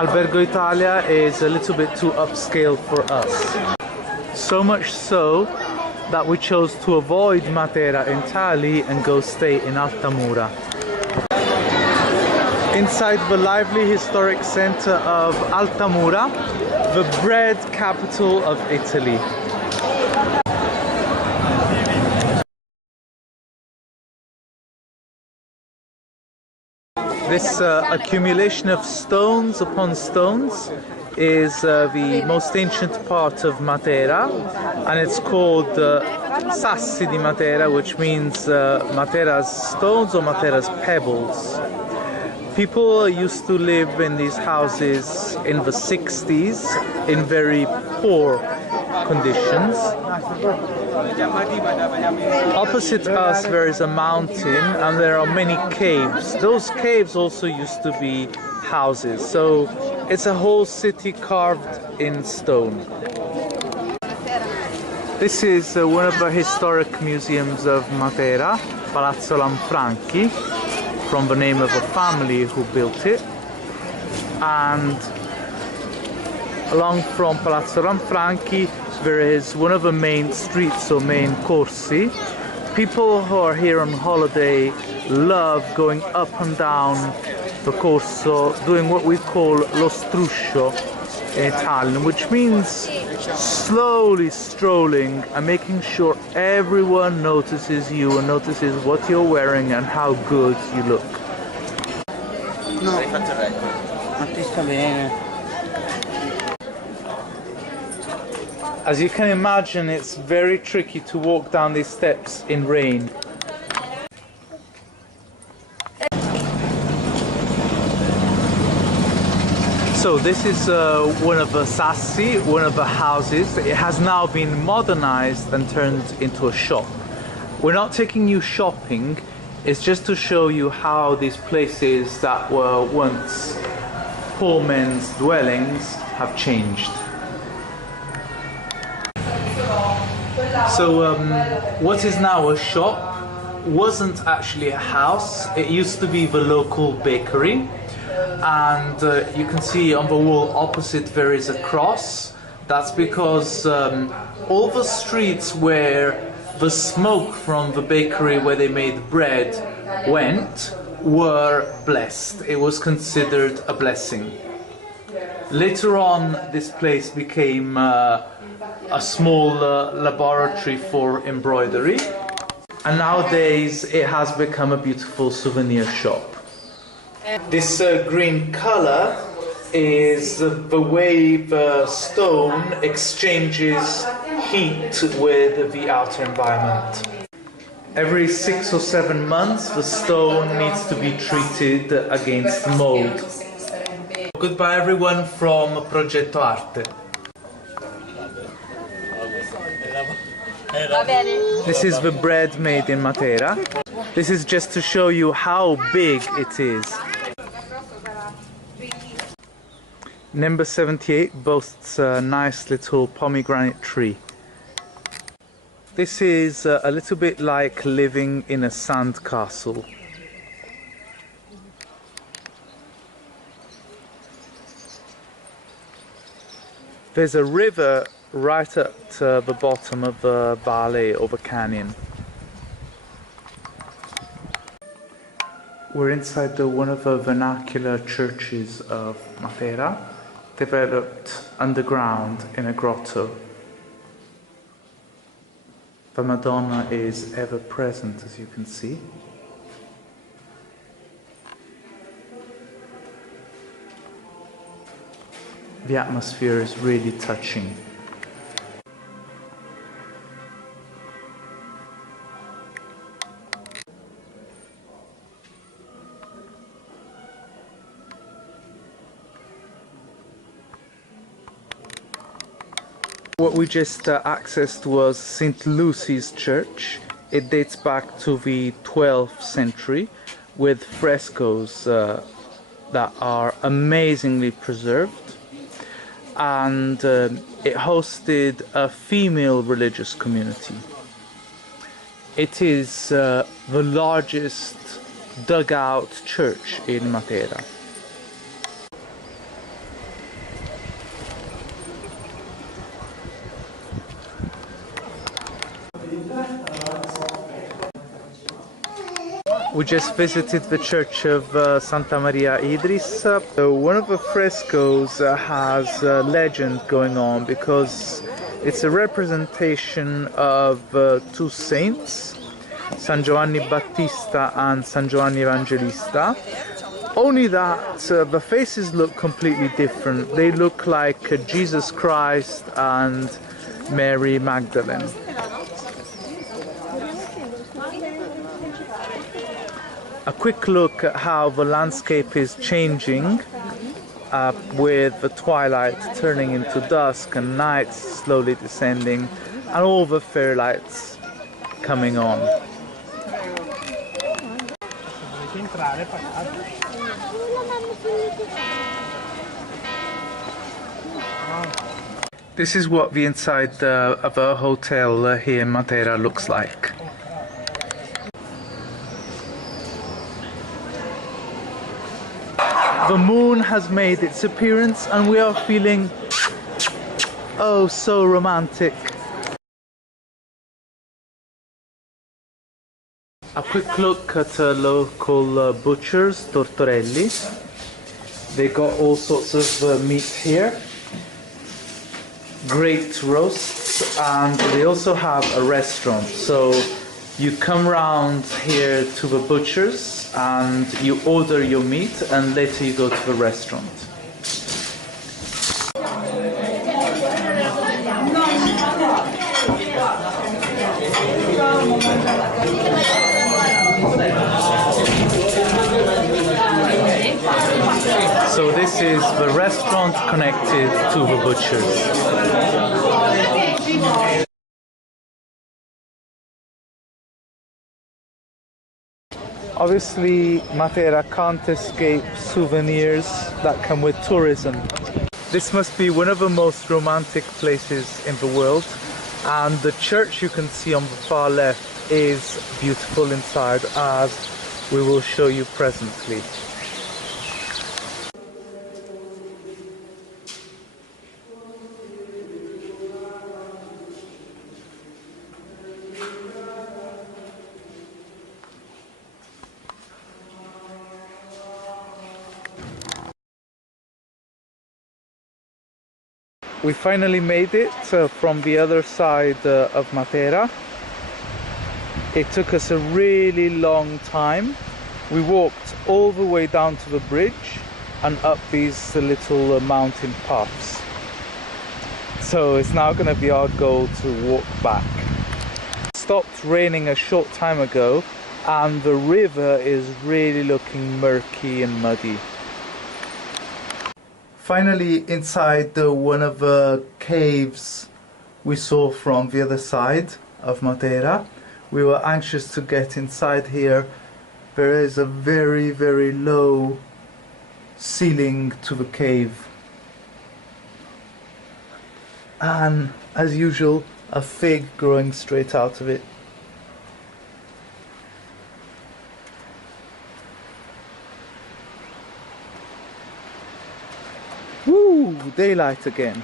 Albergo Italia is a little bit too upscale for us. So much so that we chose to avoid Matera entirely and go stay in Altamura. Inside the lively historic center of Altamura, the bread capital of Italy. This accumulation of stones upon stones is the most ancient part of Matera, and it's called Sassi di Matera, which means Matera's stones or Matera's pebbles. People used to live in these houses in the 60s in very poor conditions. Opposite us there is a mountain and there are many caves. Those caves also used to be houses, so it's a whole city carved in stone. This is one of the historic museums of Matera, Palazzo Lanfranchi, from the name of a family who built it. And along from Palazzo Lanfranchi there is one of the main streets or main corsi. People who are here on holiday love going up and down the corso, doing what we call lo struscio in Italian, which means slowly strolling and making sure everyone notices you and notices what you're wearing and how good you look. No, ma ti sta bene. As you can imagine, it's very tricky to walk down these steps in rain. So this is one of the Sassi, one of the houses. It has now been modernized and turned into a shop. We're not taking you shopping, it's just to show you how these places that were once poor men's dwellings have changed. So what is now a shop wasn't actually a house. It used to be the local bakery, and you can see on the wall opposite there is a cross. That's because all the streets where the smoke from the bakery where they made bread went were blessed. It was considered a blessing. Later on, this place became a small laboratory for embroidery, and nowadays it has become a beautiful souvenir shop. This green color is the way the stone exchanges heat with the outer environment. Every 6 or 7 months the stone needs to be treated against mold. Goodbye everyone from Progetto Arte. This is the bread made in Matera. This is just to show you how big it is. Number 78 boasts a nice little pomegranate tree. This is a little bit like living in a sand castle. There's a river right at the bottom of the valley or the canyon. We're inside one of the vernacular churches of Matera, developed underground in a grotto. The Madonna is ever present, as you can see. The atmosphere is really touching. What we just accessed was St. Lucy's Church. It dates back to the 12th century with frescoes that are amazingly preserved, and it hosted a female religious community. It is the largest dugout church in Matera. We just visited the church of Santa Maria Idris. One of the frescoes has a legend going on because it's a representation of two saints, San Giovanni Battista and San Giovanni Evangelista. Only that the faces look completely different. They look like Jesus Christ and Mary Magdalene. A quick look at how the landscape is changing with the twilight turning into dusk and night slowly descending and all the fair lights coming on. This is what the inside of a hotel here in Matera looks like. The moon has made its appearance and we are feeling oh so romantic. A quick look at local butchers, Tortorelli. They got all sorts of meat here. Great roasts, and they also have a restaurant. So you come round here to the butchers and you order your meat and later you go to the restaurant. So this is the restaurant connected to the butchers. Obviously, Matera can't escape souvenirs that come with tourism. This must be one of the most romantic places in the world, and the church you can see on the far left is beautiful inside, as we will show you presently. We finally made it from the other side of Matera. It took us a really long time. We walked all the way down to the bridge and up these little mountain paths. So it's now going to be our goal to walk back. It stopped raining a short time ago and the river is really looking murky and muddy. Finally, inside one of the caves we saw from the other side of Matera. We were anxious to get inside here. There is a very, very low ceiling to the cave. And, as usual, a fig growing straight out of it. Woo! Daylight again.